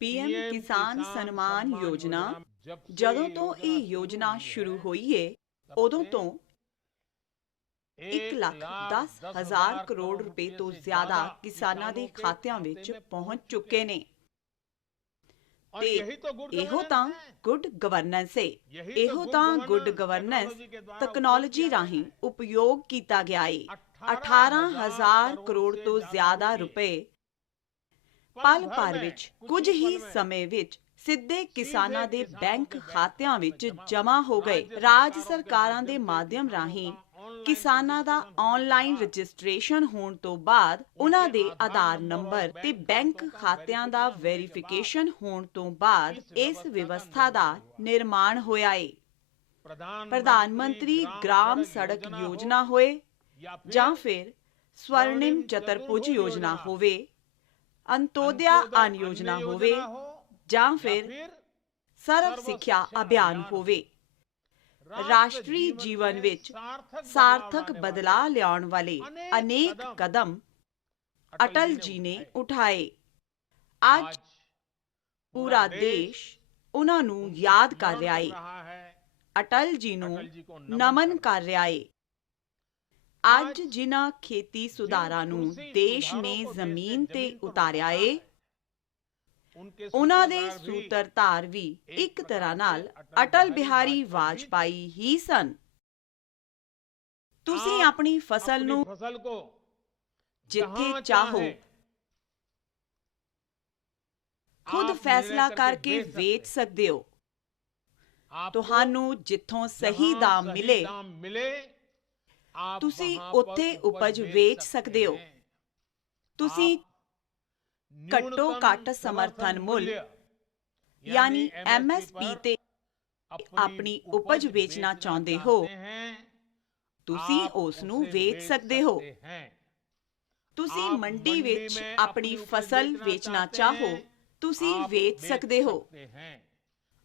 PM ਕਿਸਾਨ ਸਨਮਾਨ ਯੋਜਨਾ ਜਦੋਂ ਤੋਂ ਇਹ ਯੋਜਨਾ ਸ਼ੁਰੂ ਹੋਈ ਏ ਉਦੋਂ ਤੋਂ 1,10,000 ਕਰੋੜ ਰੁਪਏ ਤੋਂ ਜ਼ਿਆਦਾ ਕਿਸਾਨਾਂ ਦੇ ਖਾਤਿਆਂ ਵਿੱਚ ਪਹੁੰਚ ਚੁੱਕੇ ਨੇ ਤੇ ਇਹੋ ਤਾਂ ਗੁੱਡ ਗਵਰਨੈਂਸ ਏ। ਇਹੋ ਤਾਂ ਗੁੱਡ ਗਵਰਨੈਂਸ ਤਕਨਾਲੋਜੀ ਰਾਹੀਂ ਉਪਯੋਗ ਕੀਤਾ ਗਿਆ ਏ। 18,000 ਕਰੋੜ ਤੋਂ ਜ਼ਿਆਦਾ ਰੁਪਏ ਪਲ ਭਰ ਵਿੱਚ ਕੁਝ ਹੀ ਸਮੇਂ ਵਿੱਚ ਸਿੱਧੇ ਕਿਸਾਨਾਂ ਦੇ ਬੈਂਕ ਖਾਤਿਆਂ ਵਿੱਚ ਜਮ੍ਹਾਂ ਹੋ ਗਏ। ਰਾਜ ਸਰਕਾਰਾਂ ਦੇ ਮਾਧਿਅਮ ਰਾਹੀਂ ਕਿਸਾਨਾਂ ਦਾ ਆਨਲਾਈਨ ਰਜਿਸਟ੍ਰੇਸ਼ਨ ਹੋਣ ਤੋਂ ਬਾਅਦ ਉਹਨਾਂ ਦੇ ਆਧਾਰ ਨੰਬਰ ਤੇ ਬੈਂਕ ਖਾਤਿਆਂ ਦਾ ਵੈਰੀਫਿਕੇਸ਼ਨ ਹੋਣ ਤੋਂ ਬਾਅਦ ਇਸ ਵਿਵਸਥਾ ਦਾ ਨਿਰਮਾਣ ਹੋਇਆ ਏ। ਪ੍ਰਧਾਨ ਮੰਤਰੀ ਗ੍ਰਾਮ ਸੜਕ ਯੋਜਨਾ ਹੋਏ ਜਾਂ ਫਿਰ ਸਵਰਨਿਮ ਚਤੁਰਭੁਜ ਯੋਜਨਾ ਹੋਵੇ, ਅੰਤੋਦਿਆ ਅੰਨ ਯੋਜਨਾ ਹੋਵੇ ਜਾਂ ਫਿਰ ਸਰਵ ਸਿੱਖਿਆ ਅਭਿਆਨ ਹੋਵੇ, ਰਾਸ਼ਟਰੀ ਜੀਵਨ ਵਿੱਚ ਸਾਰਥਕ ਬਦਲਾਅ ਲਿਆਉਣ ਵਾਲੇ ਅਨੇਕ ਕਦਮ ਅਟਲ ਜੀ ਨੇ ਉਠਾਏ। ਅੱਜ ਪੂਰਾ ਦੇਸ਼ ਉਹਨਾਂ ਨੂੰ ਯਾਦ ਕਰ ਰਿਹਾ ਏ, ਅਟਲ ਜੀ ਨੂੰ ਨਮਨ ਕਰ ਰਿਹਾ ਏ। ਅੱਜ ਜਿਨ੍ਹਾਂ ਖੇਤੀ ਸੁਧਾਰਾਂ ਨੂੰ ਦੇਸ਼ ਨੇ ਜ਼ਮੀਨ ਤੇ ਉਤਾਰਿਆ ਏ, ਉਹਨਾਂ ਦੇ ਸੂਤਰਧਾਰ ਵੀ ਇੱਕ ਤਰ੍ਹਾਂ ਨਾਲ ਅਟਲ ਬਿਹਾਰੀ ਵਾਜਪਾਈ ਹੀ ਸਨ। ਤੁਸੀਂ ਆਪਣੀ ਫਸਲ ਨੂੰ ਜਿੱਥੇ ਚਾਹੋ ਖੁਦ ਫੈਸਲਾ ਕਰਕੇ ਵੇਚ ਸਕਦੇ ਹੋ। ਤੁਹਾਨੂੰ ਜਿੱਥੋਂ ਸਹੀ ਦਾਮ ਮਿਲੇ ਤੁਸੀਂ ਉੱਥੇ ਉਪਜ ਵੇਚ ਸਕਦੇ ਹੋ। ਤੁਸੀਂ ਘੱਟੋ ਘੱਟ ਸਮਰਥਨ ਮੁੱਲ ਯਾਨੀ MSP ਤੇ ਆਪਣੀ ਉਪਜ ਵੇਚਣਾ ਚਾਹੁੰਦੇ ਹੋ, ਤੁਸੀਂ ਉਸ ਨੂੰ ਵੇਚ ਸਕਦੇ ਹੋ। ਤੁਸੀਂ ਮੰਡੀ ਵਿੱਚ ਆਪਣੀ ਫਸਲ ਵੇਚਣਾ ਚਾਹੋ, ਤੁਸੀਂ ਵੇਚ ਸਕਦੇ ਹੋ।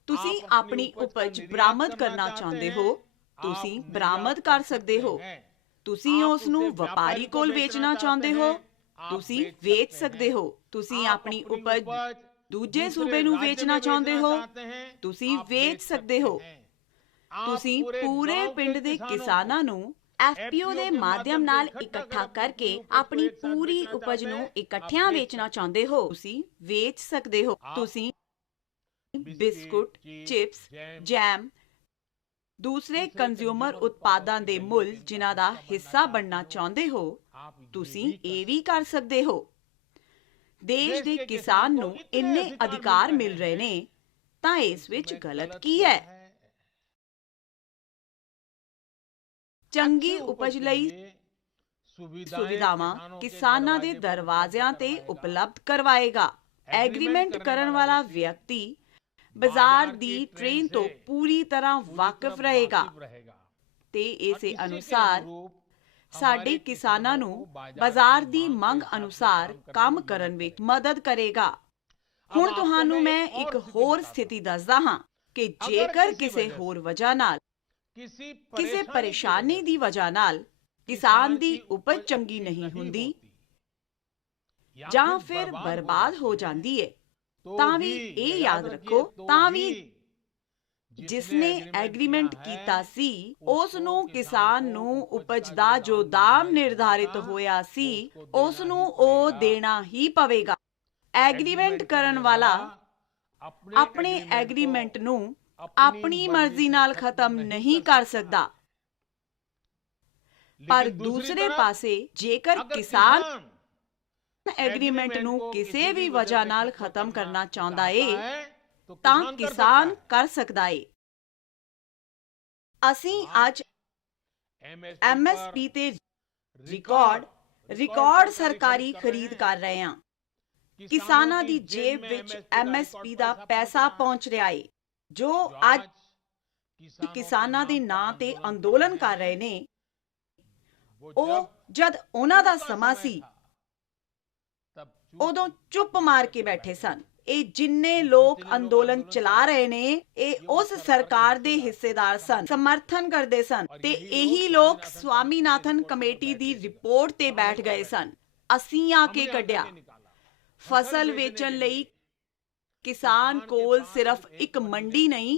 ਤੁਸੀਂ ਆਪਣੀ ਉਪਜ ਬਰਾਮਦ ਕਰਨਾ ਚਾਹੁੰਦੇ ਹੋ, ਤੁਸੀਂ ਬਰਾਮਦ ਕਰ ਸਕਦੇ ਹੋ। ਤੁਸੀਂ ਉਸ ਨੂੰ ਵਪਾਰੀ ਕੋਲ ਵੇਚਣਾ ਚਾਹੁੰਦੇ ਹੋ, ਤੁਸੀਂ ਵੇਚ ਸਕਦੇ ਹੋ। ਤੁਸੀਂ ਆਪਣੀ ਉਪਜ ਦੂਜੇ ਸੂਬੇ ਨੂੰ ਵੇਚਣਾ ਚਾਹੁੰਦੇ ਹੋ, ਤੁਸੀਂ ਵੇਚ ਸਕਦੇ ਹੋ। ਤੁਸੀਂ ਪੂਰੇ ਪਿੰਡ ਦੇ ਕਿਸਾਨਾਂ ਨੂੰ FPO ਦੇ ਮਾਧਿਅਮ ਨਾਲ ਇਕੱਠਾ ਕਰਕੇ ਆਪਣੀ ਪੂਰੀ ਉਪਜ ਨੂੰ ਇਕੱਠਿਆਂ ਵੇਚਣਾ ਚਾਹੁੰਦੇ ਹੋ, ਤੁਸੀਂ ਵੇਚ ਸਕਦੇ ਹੋ। ਤੁਸੀਂ ਬਿਸਕੁਟ, ਚਿਪਸ, ਜੈਮ, ਦੂਸਰੇ ਕੰਜ਼ਿਊਮਰ ਉਤਪਾਦਾਂ ਦੇ ਮੁੱਲ ਜਿਨ੍ਹਾਂ ਦਾ ਹਿੱਸਾ ਬਣਨਾ ਚਾਹੁੰਦੇ ਹੋ, ਤੁਸੀਂ ਇਹ ਵੀ ਕਰ ਸਕਦੇ ਹੋ। ਦੇਸ਼ ਦੇ ਕਿਸਾਨ ਨੂੰ ਇੰਨੇ ਅਧਿਕਾਰ ਮਿਲ ਰਹੇ ਨੇ ਤਾਂ ਇਸ ਵਿੱਚ ਗਲਤ ਕੀ ਹੈ? ਚੰਗੀ ਉਪਜ ਲਈ ਸੁਵਿਧਾਵਾਂ ਕਿਸਾਨਾਂ ਦੇ ਦਰਵਾਜ਼ਿਆਂ ਤੇ ਉਪਲਬਧ ਕਰਵਾਏਗਾ। ਐਗਰੀਮੈਂਟ ਕਰਨ ਵਾਲਾ ਵਿਅਕਤੀ ਬਾਜ਼ਾਰ ਦੀ ਟ੍ਰੇਨ ਤੋਂ ਪੂਰੀ ਤਰ੍ਹਾਂ ਵਾਕਿਫ ਰਹੇਗਾ ਤੇ ਇਸੇ ਅਨੁਸਾਰ ਸਾਡੇ ਕਿਸਾਨਾਂ ਨੂੰ ਬਾਜ਼ਾਰ ਦੀ ਮੰਗ ਅਨੁਸਾਰ ਕੰਮ ਕਰਨ ਵਿੱਚ ਮਦਦ ਕਰੇਗਾ। ਹੁਣ ਤੁਹਾਨੂੰ ਮੈਂ ਇੱਕ ਹੋਰ ਸਥਿਤੀ ਦੱਸਦਾ ਹਾਂ ਕਿ ਜੇਕਰ ਕਿਸੇ ਹੋਰ ਵਜ੍ਹਾ ਨਾਲ, ਕਿਸੇ ਪਰੇਸ਼ਾਨੀ ਦੀ ਵਜ੍ਹਾ ਨਾਲ ਕਿਸਾਨ ਦੀ ਉਪਜ ਚੰਗੀ ਨਹੀਂ ਹੁੰਦੀ ਜਾਂ ਫਿਰ ਬਰਬਾਦ ਹੋ ਜਾਂਦੀ ਏ, ਤਾਂ ਵੀ ਇਹ ਯਾਦ ਰੱਖੋ, ਤਾਂ ਵੀ ਜਿਸਨੇ ਐਗਰੀਮੈਂਟ ਕੀਤਾ ਸੀ ਉਸ ਨੂੰ ਕਿਸਾਨ ਨੂੰ ਉਪਜ ਦਾ ਜੋ ਦਾਮ ਨਿਰਧਾਰਿਤ ਹੋਇਆ ਸੀ ਉਸ ਨੂੰ ਉਹ ਦੇਣਾ ਹੀ ਪਵੇਗਾ। ਐਗਰੀਮੈਂਟ ਕਰਨ ਵਾਲਾ ਆਪਣੇ ਐਗਰੀਮੈਂਟ ਨੂੰ ਆਪਣੀ ਮਰਜ਼ੀ ਨਾਲ ਖਤਮ ਨਹੀਂ ਕਰ ਸਕਦਾ, ਪਰ ਦੂਸਰੇ ਪਾਸੇ ਜੇਕਰ ਕਿਸਾਨ ਐਗਰੀਮੈਂਟ ਨੂੰ ਕਿਸੇ ਵੀ ਵਜ੍ਹਾ ਨਾਲ ਖਤਮ ਕਰਨਾ ਚਾਹੁੰਦਾ ਏ ਤਾਂ ਕਿਸਾਨ ਕਰ ਸਕਦਾ ਏ। ਅਸੀਂ ਅੱਜ MSP ਤੇ ਰਿਕਾਰਡ ਸਰਕਾਰੀ ਖਰੀਦ ਕਰ ਰਹੇ ਹਾਂ। ਕਿਸਾਨਾਂ ਦੀ ਜੇਬ ਵਿੱਚ MSP ਦਾ ਪੈਸਾ ਪਹੁੰਚ ਰਿਹਾ ਏ। ਜੋ ਅੱਜ ਕਿਸਾਨਾਂ ਦੇ ਨਾਂ ਤੇ ਅੰਦੋਲਨ ਕਰ ਰਹੇ ਨੇ, ਉਹ ਜਦ ਉਹਨਾਂ ਦਾ ਸਮਾਂ ਸੀ ਉਦੋਂ ਚੁੱਪ ਮਾਰ ਕੇ ਬੈਠੇ ਸਨ। ਇਹ ਜਿੰਨੇ ਲੋਕ ਅੰਦੋਲਨ ਚਲਾ ਰਹੇ ਨੇ ਇਹ ਉਸ ਸਰਕਾਰ ਦੇ ਹਿੱਸੇਦਾਰ ਸਨ, ਸਮਰਥਨ ਕਰਦੇ ਸਨ ਤੇ ਇਹੀ ਲੋਕ ਸਵਾਮੀਨਾਥਨ ਕਮੇਟੀ ਦੀ ਰਿਪੋਰਟ ਤੇ ਬੈਠ ਗਏ ਸਨ। ਅਸੀਂ ਆ ਕੇ ਕੱਢਿਆ। ਫਸਲ ਵੇਚਣ ਲਈ ਕਿਸਾਨ ਕੋਲ ਸਿਰਫ ਇੱਕ ਮੰਡੀ ਨਹੀਂ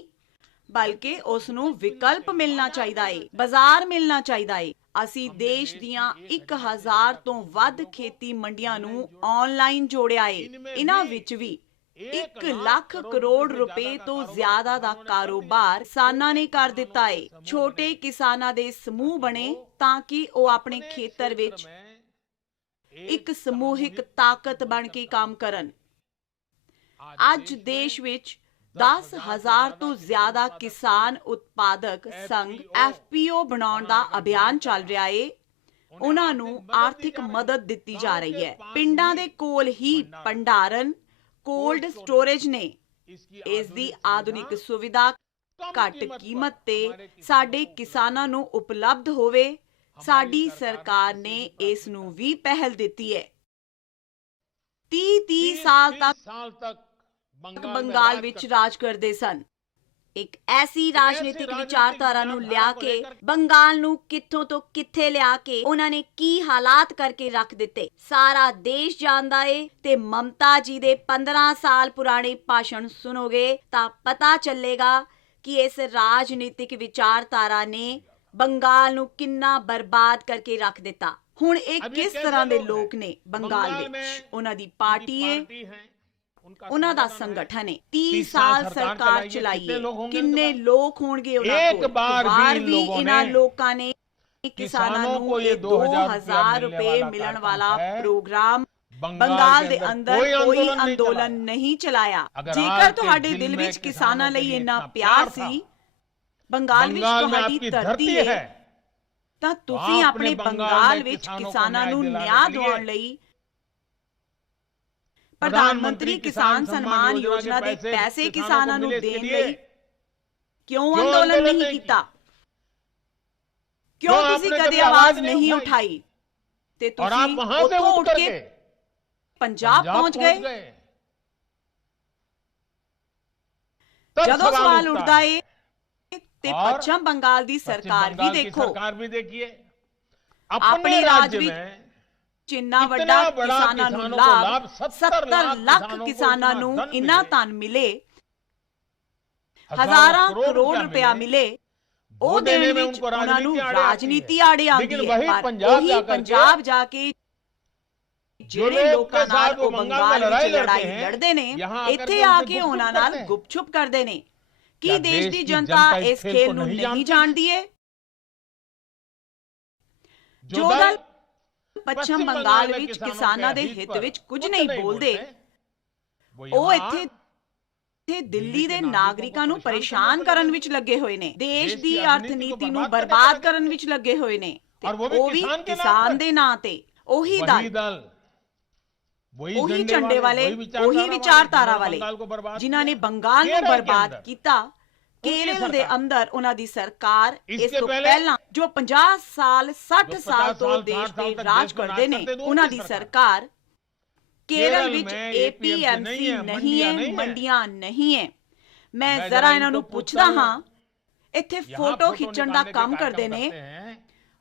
ਬਲਕਿ ਉਸ ਨੂੰ ਵਿਕਲਪ ਮਿਲਣਾ ਚਾਹੀਦਾ ਏ, ਬਾਜ਼ਾਰ ਮਿਲਣਾ ਚਾਹੀਦਾ ਏ। ਅਸੀਂ ਦੇਸ਼ ਦੀਆਂ 1000 ਤੋਂ ਵੱਧ ਖੇਤੀ ਮੰਡੀਆਂ ਨੂੰ ਆਨਲਾਈਨ ਜੋੜਿਆ ਏ। ਇਹਨਾਂ ਵਿੱਚ ਵੀ 1 ਲੱਖ ਕਰੋੜ ਰੁਪਏ ਤੋਂ ਜ਼ਿਆਦਾ ਦਾ ਕਾਰੋਬਾਰ ਕਿਸਾਨਾਂ ਨੇ ਕਰ ਦਿੱਤਾ ਏ। ਛੋਟੇ ਕਿਸਾਨਾਂ ਦੇ ਸਮੂਹ ਬਣੇ ਤਾਂ ਕਿ ਉਹ ਆਪਣੇ ਖੇਤਰ ਵਿੱਚ ਇੱਕ ਸਮੂਹਿਕ ਤਾਕਤ ਬਣ ਕੇ ਕੰਮ ਕਰਨ। ਅੱਜ ਦੇਸ਼ ਵਿੱਚ 10,000 ਤੋਂ ਜ਼ਿਆਦਾ ਕਿਸਾਨ ਉਤਪਾਦਕ ਸੰਘ FPO ਬਣਾਉਣ ਦਾ ਅਭਿਆਨ ਚੱਲ ਰਿਹਾ ਏ। ਉਹਨਾਂ ਨੂੰ ਆਰਥਿਕ ਮਦਦ ਦਿੱਤੀ ਜਾ ਰਹੀ ਹੈ। ਪਿੰਡਾਂ ਦੇ ਕੋਲ ਹੀ ਭੰਡਾਰਨ ਕੋਲਡ ਸਟੋਰੇਜ ਨੇ। ਇਸ ਦੀ ਆਧੁਨਿਕ ਸੁਵਿਧਾ ਘੱਟ ਕੀਮਤ ਤੇ ਸਾਡੇ ਕਿਸਾਨਾਂ ਨੂੰ ਉਪਲਬਧ ਹੋਵੇ। ਸਾਡੀ ਸਰਕਾਰ ਨੇ ਇਸ ਨੂੰ ਵੀ ਪਹਿਲ ਦਿੱਤੀ ਹੈ। 30 ਸਾਲ ਤੱਕ ਬੰਗਾਲ ਵਿੱਚ ਰਾਜ ਕਰਦੇ ਸਨ। ਇੱਕ ਐਸੀ ਰਾਜਨੀਤਿਕ ਵਿਚਾਰਧਾਰਾ ਨੂੰ ਲਿਆ ਕੇ ਬੰਗਾਲ ਨੂੰ ਕਿੱਥੋਂ ਤੋਂ ਕਿੱਥੇ ਲਿਆ ਕੇ ਉਹਨਾਂ ਨੇ ਕੀ ਹਾਲਾਤ ਕਰਕੇ ਰੱਖ ਦਿੱਤੇ ਸਾਰਾ ਦੇਸ਼ ਜਾਣਦਾ ਏ। ਤੇ ਮਮਤਾ ਜੀ ਦੇ 15 ਸਾਲ ਪੁਰਾਣੇ ਭਾਸ਼ਣ ਸੁਣੋਗੇ ਤਾਂ ਪਤਾ ਚੱਲੇਗਾ ਕਿ ਇਸ ਰਾਜਨੀਤਿਕ ਵਿਚਾਰਧਾਰਾ ਨੇ ਬੰਗਾਲ ਨੂੰ ਕਿੰਨਾ ਬਰਬਾਦ ਕਰਕੇ ਰੱਖ ਦਿੱਤਾ। ਹੁਣ ਇਹ ਕਿਸ ਤਰ੍ਹਾਂ ਦੇ ਲੋਕ ਨੇ ਬੰਗਾਲ ਵਿੱਚ? ਉਹਨਾਂ ਦੀ ਪਾਰਟੀ ਹੈ, ਉਹਨਾਂ ਦਾ ਸੰਗਠਨ ਹੈ। 30 ਸਾਲ ਸਰਕਾਰ ਚਲਾਈ ਹੈ। ਕਿੰਨੇ ਲੋਕ ਹੋਣਗੇ ਉਹਨਾਂ ਕੋਲ? ਇੱਕ ਵਾਰ ਵੀ ਇਹਨਾਂ ਲੋਕਾਂ ਨੇ ਕਿਸਾਨਾਂ ਨੂੰ 2000 ਰੁਪਏ ਮਿਲਣ ਵਾਲਾ ਪ੍ਰੋਗਰਾਮ ਬੰਗਾਲ ਦੇ ਅੰਦਰ ਕੋਈ ਅੰਦੋਲਨ ਨਹੀਂ ਚਲਾਇਆ। ਜੇਕਰ ਤੁਹਾਡੇ ਦਿਲ ਵਿੱਚ ਕਿਸਾਨਾਂ ਲਈ ਇੰਨਾ ਪਿਆਰ ਸੀ, ਬੰਗਾਲ ਵਿੱਚ ਤੁਹਾਡੀ ਧਰਤੀ ਹੈ, ਤਾਂ ਤੁਸੀਂ ਆਪਣੇ ਬੰਗਾਲ ਵਿੱਚ ਕਿਸਾਨਾਂ ਨੂੰ ਨਿਆਂ ਦਿਵਾਉਣ ਲਈ ਪ੍ਰਧਾਨ ਮੰਤਰੀ ਕਿਸਾਨ ਸਨਮਾਨ ਯੋਜਨਾ ਦੇ ਪੈਸੇ ਕਿਸਾਨਾਂ ਨੂੰ ਦੇਣ ਲਈ ਕਿਉਂ ਅੰਦੋਲਨ ਨਹੀਂ ਕੀਤਾ? ਕਿਉਂ ਤੁਸੀਂ ਕਦੇ ਆਵਾਜ਼ ਨਹੀਂ ਉਠਾਈ? ਤੇ ਤੁਸੀਂ ਉੱਥੋਂ ਉੱਠ ਕੇ ਪੰਜਾਬ ਪਹੁੰਚ ਗਏ। ਜਦੋਂ ਸਵਾਲ ਉੱਠਦਾ ਏ ਤੇ ਪੱਛਮ ਬੰਗਾਲ ਦੀ ਸਰਕਾਰ ਵੀ ਦੇਖੋ, ਆਪਣੇ ਰਾਜ ਵਿੱਚ ਜਿੰਨਾ ਵੱਡਾ ਕਿਸਾਨਾਂ ਨੂੰ ਲਾਭ, 70 ਲੱਖ ਕਿਸਾਨਾਂ ਨੂੰ ਇੰਨਾ ਧਨ ਮਿਲੇ, ਹਜ਼ਾਰਾਂ ਕਰੋੜ ਰੁਪਇਆ ਮਿਲੇ, ਉਹ ਦੇਣ ਵਿੱਚ ਉਹਨਾਂ ਨੂੰ ਰਾਜਨੀਤੀ ਆੜੇ ਆਉਂਦੀ ਹੈ। ਪਰ ਉਹੀ ਪੰਜਾਬ ਜਾ ਕੇ ਜਿਹੜੇ ਲੋਕਾਂ ਨਾਲ ਉਹ ਬੰਗਾਲ ਵਿੱਚ ਲੜਾਈ ਲੜਦੇ ਨੇ, ਇੱਥੇ ਆ ਕੇ ਉਹਨਾਂ ਨਾਲ ਗੁਪਚੁਪ ਕਰਦੇ ਨੇ। ਕੀ ਦੇਸ਼ ਦੀ ਜਨਤਾ ਇਸ ਖੇਲ ਨੂੰ ਨਹੀਂ ਜਾਣਦੀ ਏ? ਜੋ ਦਲ ਪੱਛਮ ਬੰਗਾਲ ਵਿੱਚ ਕਿਸਾਨਾਂ ਦੇ ਹਿੱਤ ਵਿੱਚ ਕੁਝ ਨਹੀਂ ਬੋਲਦੇ, ਉਹ ਇੱਥੇ ਦਿੱਲੀ ਦੇ ਨਾਗਰਿਕਾਂ ਨੂੰ ਪਰੇਸ਼ਾਨ ਕਰਨ ਵਿੱਚ ਲੱਗੇ ਹੋਏ ਨੇ, ਦੇਸ਼ ਦੀ ਅਰਥਨੀਤੀ ਨੂੰ ਬਰਬਾਦ ਕਰਨ ਵਿੱਚ ਲੱਗੇ ਹੋਏ ਨੇ। ਉਹ ਵੀ ਕਿਸਾਨ ਦੇ ਨਾਂ ਤੇ। ਉਹੀ ਦਲ, ਉਹੀ ਝੰਡੇ ਵਾਲੇ, ਉਹੀ ਵਿਚਾਰਧਾਰਾ ਵਾਲੇ ਜਿਨ੍ਹਾਂ ਨੇ ਬੰਗਾਲ ਨੂੰ ਬਰਬਾਦ ਕੀਤਾ। ਕੇਰਲ ਦੇ ਅੰਦਰ ਉਹਨਾਂ ਦੀ ਸਰਕਾਰ ਇਸ ਤੋਂ ਪਹਿਲਾਂ ਜੋ 50 ਸਾਲ 60 ਸਾਲ ਤੋਂ ਦੇਸ਼ ਤੇ ਰਾਜ ਕਰਦੇ ਨੇ, ਉਹਨਾਂ ਦੀ ਸਰਕਾਰ ਕੇਰਲ ਵਿੱਚ APMC ਨਹੀਂ ਹੈ, ਮੰਡੀਆਂ ਨਹੀਂ ਹੈ। ਮੈਂ ਜ਼ਰਾ ਇਹਨਾਂ ਨੂੰ ਪੁੱਛਦਾ ਹਾਂ, ਇੱਥੇ ਫੋਟੋ ਖਿੱਚਣ ਦਾ ਕੰਮ ਕਰਦੇ ਨੇ,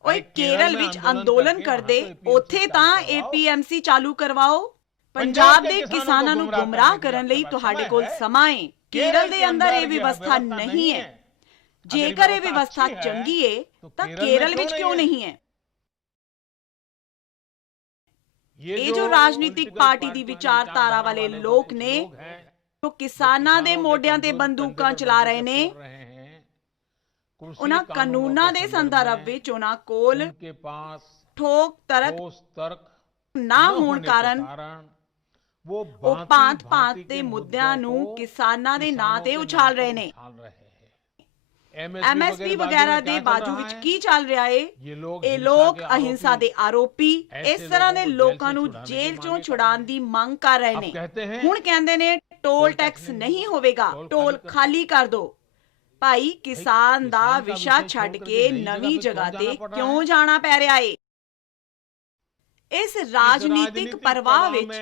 ਓਏ ਕੇਰਲ ਵਿੱਚ ਅੰਦੋਲਨ ਕਰਦੇ, ਉੱਥੇ ਤਾਂ APMC ਚਾਲੂ ਕਰਵਾਓ। ਪੰਜਾਬ ਦੇ ਕਿਸਾਨਾਂ ਨੂੰ ਗੁੰਮਰਾਹ ਕਰਨ ਲਈ ਤੁਹਾਡੇ ਕੋਲ ਸਮਾਂ ਹੈ। ਕੇਰਲ ਦੇ ਅੰਦਰ ਇਹ ਵਿਵਸਥਾ ਨਹੀਂ ਹੈ। ਜੇਕਰ ਇਹ ਵਿਵਸਥਾ ਚੰਗੀ ਹੈ ਤਾਂ ਕੇਰਲ ਵਿੱਚ ਕਿਉਂ ਨਹੀਂ ਹੈ? ਇਹ ਜੋ ਰਾਜਨੀਤਿਕ ਪਾਰਟੀ ਦੀ ਵਿਚਾਰਧਾਰਾ ਵਾਲੇ ਲੋਕ ਨੇ, ਜੋ ਕਿਸਾਨਾਂ ਦੇ ਮੋਢਿਆਂ ਤੇ ਬੰਦੂਕਾਂ ਚਲਾ ਰਹੇ ਨੇ, ਉਹਨਾਂ ਕਾਨੂੰਨਾਂ ਦੇ ਸੰਦਰਭ ਵਿੱਚ ਉਹਨਾਂ ਕੋਲ ਠੋਕ ਤਰਕ ਨਾ ਹੋਣ ਕਾਰਨ ਉਹ ਭਾਂਤ ਦੇ ਮੁੱਦਿਆਂ ਨੂੰ ਕਿਸਾਨਾਂ ਦੇ ਨਾਂ ਤੇ ਉਛਾਲ ਰਹੇ ਨੇ। MSP ਵਗੈਰਾ ਦੇ ਬਾਜੂ ਵਿੱਚ ਕੀ ਚੱਲ ਰਿਹਾ ਏ? ਇਹ ਲੋਕ ਅਹਿੰਸਾ ਦੇ ਆਰੋਪੀ ਇਸ ਤਰ੍ਹਾਂ ਦੇ ਲੋਕਾਂ ਨੂੰ ਜੇਲ੍ਹ ਚੋਂ ਛੁਡਾਉਣ ਦੀ ਮੰਗ ਕਰ ਰਹੇ ਨੇ। ਹੁਣ ਕਹਿੰਦੇ ਨੇ ਟੋਲ ਟੈਕਸ ਨਹੀਂ ਹੋਵੇਗਾ, ਟੋਲ ਖਾਲੀ ਕਰ ਦੋ। ਭਾਈ, ਕਿਸਾਨ ਦਾ ਵਿਸ਼ਾ ਛੱਡ ਕੇ ਨਵੀਂ ਜਗ੍ਹਾ ਤੇ ਕਿਉਂ ਜਾਣਾ ਪੈ ਰਿਹਾ ਏ? ਇਸ ਰਾਜਨੀਤਿਕ ਪਰਵਾਹ ਵਿੱਚ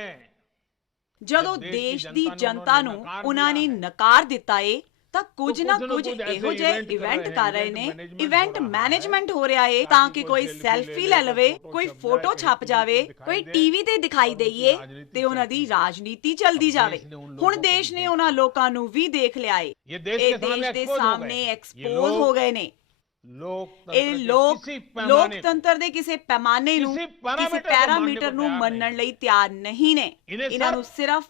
ਜਦੋਂ ਦੇਸ਼ ਦੀ ਜਨਤਾ ਨੂੰ ਉਹਨਾਂ ਨੇ ਨਕਾਰ ਦਿੱਤਾ ਏ, ਤਾਂ ਕੁਝ ਨਾ ਕੁਝ ਇਹੋ ਜਿਹੇ ਇਵੈਂਟ ਕਰ ਰਹੇ ਨੇ, ਇਵੈਂਟ ਮੈਨੇਜਮੈਂਟ ਹੋ ਰਿਹਾ ਏ ਤਾਂ ਕਿ ਕੋਈ ਸੈਲਫੀ ਲੈ ਲਵੇ, ਕੋਈ ਫੋਟੋ ਛਪ ਜਾਵੇ, ਕੋਈ ਟੀਵੀ ਤੇ ਦਿਖਾਈ ਦੇਈਏ ਤੇ ਉਹਨਾਂ ਦੀ ਰਾਜਨੀਤੀ ਚੱਲਦੀ ਜਾਵੇ। ਹੁਣ ਦੇਸ਼ ਨੇ ਉਹਨਾਂ ਲੋਕਾਂ ਨੂੰ ਵੀ ਦੇਖ ਲਿਆ ਏ, ਇਹ ਦੇਸ਼ ਦੇ ਸਾਹਮਣੇ ਐਕਸਪੋਜ਼ ਹੋ ਗਏ ਨੇ। ਇਹ ਲੋਕਤੰਤਰ ਦੇ ਕਿਸੇ ਪੈਮਾਨੇ ਨੂੰ, ਕਿਸੇ ਪੈਰਾਮੀਟਰ ਨੂੰ ਮੰਨਣ ਲਈ ਤਿਆਰ ਨਹੀਂ ਨੇ। ਇਹਨਾਂ ਨੂੰ ਸਿਰਫ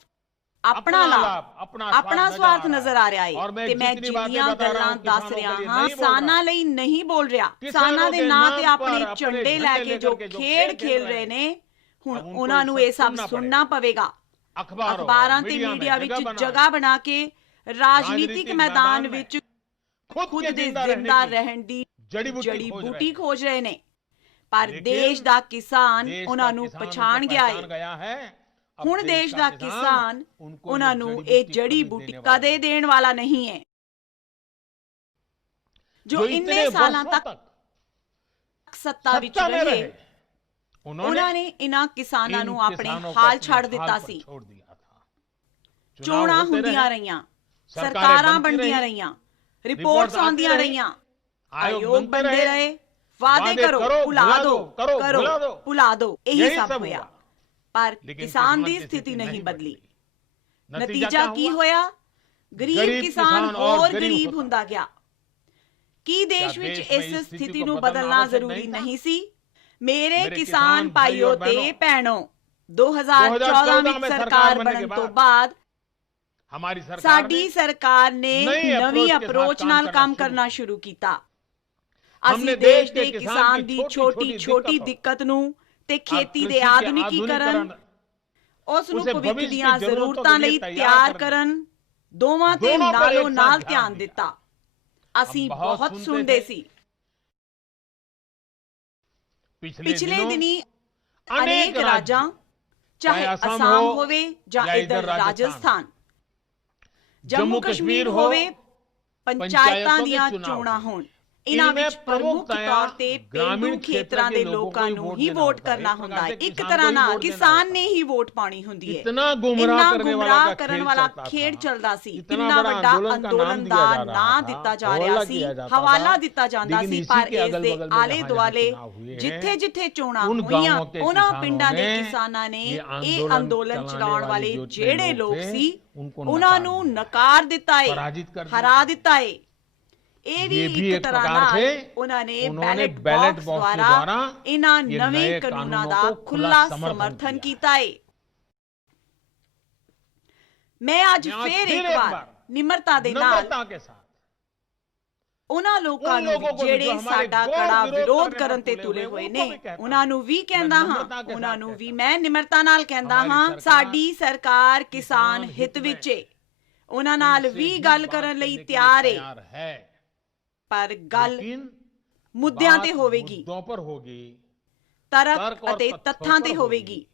ਆਪਣਾ ਲਾਭ, ਆਪਣਾ ਸਵਾਰਥ ਨਜ਼ਰ ਆ ਰਿਹਾ ਹੈ। ਤੇ ਮੈਂ ਜਿੰਨੀਆਂ ਗੱਲਾਂ ਦੱਸ ਰਿਹਾ ਹਾਂ, ਕਿਸਾਨਾਂ ਲਈ ਨਹੀਂ ਬੋਲ ਰਿਹਾ। ਕਿਸਾਨਾਂ ਦੇ ਨਾਂ ਤੇ ਆਪਣੇ ਝੰਡੇ ਲੈ ਕੇ ਜੋ ਖੇਡ ਖੇਲ ਰਹੇ ਨੇ, ਹੁਣ ਉਹਨਾਂ ਨੂੰ ਇਹ ਸਭ ਸੁਣਨਾ ਪਵੇਗਾ। ਅਖਬਾਰਾਂ ਤੇ ਮੀਡੀਆ ਵਿੱਚ ਜਗ੍ਹਾ ਬਣਾ ਕੇ ਰਾਜਨੀਤਿਕ ਮੈਦਾਨ ਵਿੱਚ ਖੁਦ ਦੇ ਜ਼ਿੰਦਾ ਰਹਿਣ ਦੀ ਜੜੀ ਬੂਟੀ ਖੋਜ ਰਹੇ ਨੇ। ਪਰ ਦੇਸ਼ ਦਾ ਕਿਸਾਨ ਉਹਨਾਂ ਨੂੰ ਪਛਾਣ ਗਿਆ ਹੈ। ਹੁਣ ਦੇਸ਼ ਦਾ ਕਿਸਾਨ ਉਹਨਾਂ ਨੂੰ ਇਹ ਜੜੀ ਬੂਟੀ ਕਦੇ ਦੇਣ ਵਾਲਾ ਨਹੀਂ ਹੈ। ਜੋ ਇੰਨੇ ਸਾਲਾਂ ਤੱਕ ਸੱਤਾ ਵਿੱਚ ਰਹੇ, ਉਹਨਾਂ ਨੇ ਇਹਨਾਂ ਕਿਸਾਨਾਂ ਨੂੰ ਆਪਣੇ ਹਾਲ ਛੱਡ ਦਿੱਤਾ ਸੀ। ਚੋਣਾਂ ਹੁੰਦੀਆਂ ਰਹੀਆਂ, ਸਰਕਾਰਾਂ ਬਣਦੀਆਂ ਰਹੀਆਂ, ਰਿਪੋਰਟਸ ਆਉਂਦੀਆਂ ਰਹੀਆਂ, ਆਯੋਗ ਬਣਦੇ ਰਹੇ, ਵਾਅਦੇ ਕਰੋ ਭੁਲਾ ਦੋ, ਕਰੋ ਭੁਲਾ ਦੋ, ਇਹੀ ਸਭ ਹੋਇਆ। ਪਰ ਕਿਸਾਨ ਦੀ ਸਥਿਤੀ ਨਹੀਂ ਬਦਲੀ। ਨਤੀਜਾ ਕੀ ਹੋਇਆ? ਗਰੀਬ ਕਿਸਾਨ ਹੋਰ ਗਰੀਬ ਹੁੰਦਾ ਗਿਆ। ਕੀ ਦੇਸ਼ ਵਿੱਚ ਇਸ ਸਥਿਤੀ ਨੂੰ ਬਦਲਣਾ ਜ਼ਰੂਰੀ ਨਹੀਂ ਸੀ? ਮੇਰੇ ਕਿਸਾਨ ਭਾਈਓ ਤੇ ਭੈਣੋ, 2014 ਵਿੱਚ ਸਰਕਾਰ ਬਣਨ ਤੋਂ ਬਾਅਦ ਸਾਡੀ ਸਰਕਾਰ ਨੇ ਨਵੀਂ ਅਪਰੋਚ ਨਾਲ ਕੰਮ ਕਰਨਾ ਸ਼ੁਰੂ ਕੀਤਾ। ਅਸੀਂ ਦੇਸ਼ ਦੇ ਕਿਸਾਨ ਦੀ ਛੋਟੀ ਦਿੱਕਤ ਨੂੰ ਤੇ ਖੇਤੀ ਦੇ ਆਧੁਨਿਕੀਕਰਨ, ਉਸ ਨੂੰ ਭਵਿੱਖ ਦੀਆਂ ਜ਼ਰੂਰਤਾਂ ਲਈ ਤਿਆਰ ਕਰਨ, ਦੋਵਾਂ ਤੇ ਨਾਲੋਂ ਨਾਲ ਧਿਆਨ ਦਿੱਤਾ। ਅਸੀਂ ਬਹੁਤ ਸੁਣਦੇ ਸੀ। ਪਿਛਲੇ ਦਿਨੀ ਅਨੇਕ ਰਾਜਾਂ, ਚਾਹੇ ਅਸਾਮ ਹੋਵੇ ਜਾਂ ਇੱਧਰ ਰਾਜਸਥਾਨ, ਜੰਮੂ ਕਸ਼ਮੀਰ ਹੋਵੇ, ਪੰਚਾਇਤਾਂ ਦੀਆਂ ਚੋਣਾਂ ਹੋਣ, ਇਹਨਾਂ ਵਿੱਚ ਪ੍ਰਮੁੱਖ ਤੌਰ ਤੇ ਪੇਂਡੂ ਖੇਤਰਾਂ ਦੇ ਲੋਕਾਂ ਨੂੰ ਹੀ ਵੋਟ ਕਰਨਾ ਹੁੰਦਾ ਹੈ। ਇੱਕ ਤਰ੍ਹਾਂ ਨਾਲ ਕਿਸਾਨ ਨੇ ਹੀ ਵੋਟ ਪਾਣੀ ਹੁੰਦੀ ਹੈ। ਇੰਨਾ ਗੁੰਮਰਾਹ ਕਰਨ ਵਾਲਾ ਖੇਡ ਚੱਲਦਾ ਸੀ। ਇੰਨਾ ਵੱਡਾ ਅੰਦੋਲਨ ਦਾ ਨਾਂ ਦਿੱਤਾ ਜਾ ਰਿਹਾ ਸੀ, ਹਵਾਲਾ ਦਿੱਤਾ ਜਾਂਦਾ ਸੀ, ਪਰ ਇਸ ਦੇ ਆਲੇ ਦੁਆਲੇ ਜਿੱਥੇ ਚੋਣਾਂ ਹੋਈਆਂ, ਉਹਨਾਂ ਪਿੰਡਾਂ ਦੇ ਕਿਸਾਨਾਂ ਨੇ ਇਹ ਅੰਦੋਲਨ ਚਲਾਉਣ ਵਾਲੇ ਜਿਹੜੇ ਲੋਕ ਸੀ, ਉਹਨਾਂ ਨੂੰ ਨਕਾਰ ਦਿੱਤਾ ਏ, ਹਰਾ ਦਿੱਤਾ ਏ। ਇਹ ਵੀ ਇੱਕ ਤਰ੍ਹਾਂ ਨਾਲ ਉਹਨਾਂ ਨੇ ਬੈਲਟ ਬਾਕਸ ਦੁਆਰਾ ਇਹਨਾਂ ਨਵੇਂ ਕਾਨੂੰਨਾਂ ਦਾ ਖੁੱਲਾ ਸਮਰਥਨ ਕੀਤਾ ਹੈ। ਮੈਂ ਅੱਜ ਫੇਰ ਇੱਕ ਵਾਰ ਨਿਮਰਤਾ ਦੇ ਨਾਲ ਉਹਨਾਂ ਲੋਕਾਂ ਨੂੰ ਜਿਹੜੇ ਸਾਡਾ ਕੜਾ ਵਿਰੋਧ ਕਰਨ ਤੇ ਤੁਲੇ ਹੋਏ ਨੇ, ਉਹਨਾਂ ਨੂੰ ਵੀ ਕਹਿੰਦਾ ਹਾਂ, ਉਹਨਾਂ ਨੂੰ ਵੀ ਮੈਂ ਨਿਮਰਤਾ ਨਾਲ ਕਹਿੰਦਾ ਹਾਂ, ਸਾਡੀ ਸਰਕਾਰ ਕਿਸਾਨ ਹਿੱਤ ਵਿੱਚ ਹੈ। ਉਹਨਾਂ ਨਾਲ ਵੀ ਗੱਲ ਕਰਨ ਲਈ ਤਿਆਰ ਹੈ, ਪਰ ਗੱਲ ਮੁੱਦਿਆਂ ਤੇ ਹੋਵੇਗੀ, ਤਰਕ ਅਤੇ ਤੱਥਾਂ ਤੇ ਹੋਵੇਗੀ।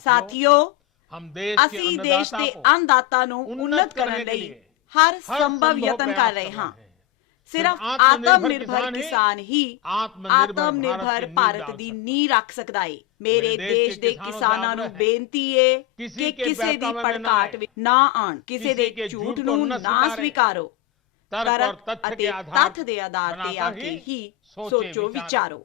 ਸਾਥੀਓ, ਅਸੀਂ ਦੇਸ਼ ਦੇ ਅੰਨਦਾਤਾ ਨੂੰ ਉੱਨਤ ਕਰਨ ਲਈ ਹਰ ਸੰਭਵ ਯਤਨ ਕਰ ਰਹੇ ਹਾਂ। ਸਿਰਫ ਆਤਮ ਨਿਰਭਰ ਕਿਸਾਨ ਹੀ ਆਤਮ ਨਿਰਭਰ ਭਾਰਤ ਦੀ ਨੀਂਹ ਰੱਖ ਸਕਦਾ ਹੈ। ਮੇਰੇ ਦੇਸ਼ ਦੇ ਕਿਸਾਨਾਂ ਨੂੰ ਬੇਨਤੀ ਹੈ ਕਿ ਕਿਸੇ ਦੀ ਭੜਕਾਟ ਵਿੱਚ ਨਾ ਆਣ, ਕਿਸੇ ਦੇ ਝੂਠ ਨੂੰ ਨਾ ਸਵੀਕਾਰੋ। ਤਰਕ ਅਤੇ ਤੱਥ ਦੇ ਆਧਾਰ ਤੇ ਆ ਕੇ ਹੀ ਸੋਚੋ, ਵਿਚਾਰੋ।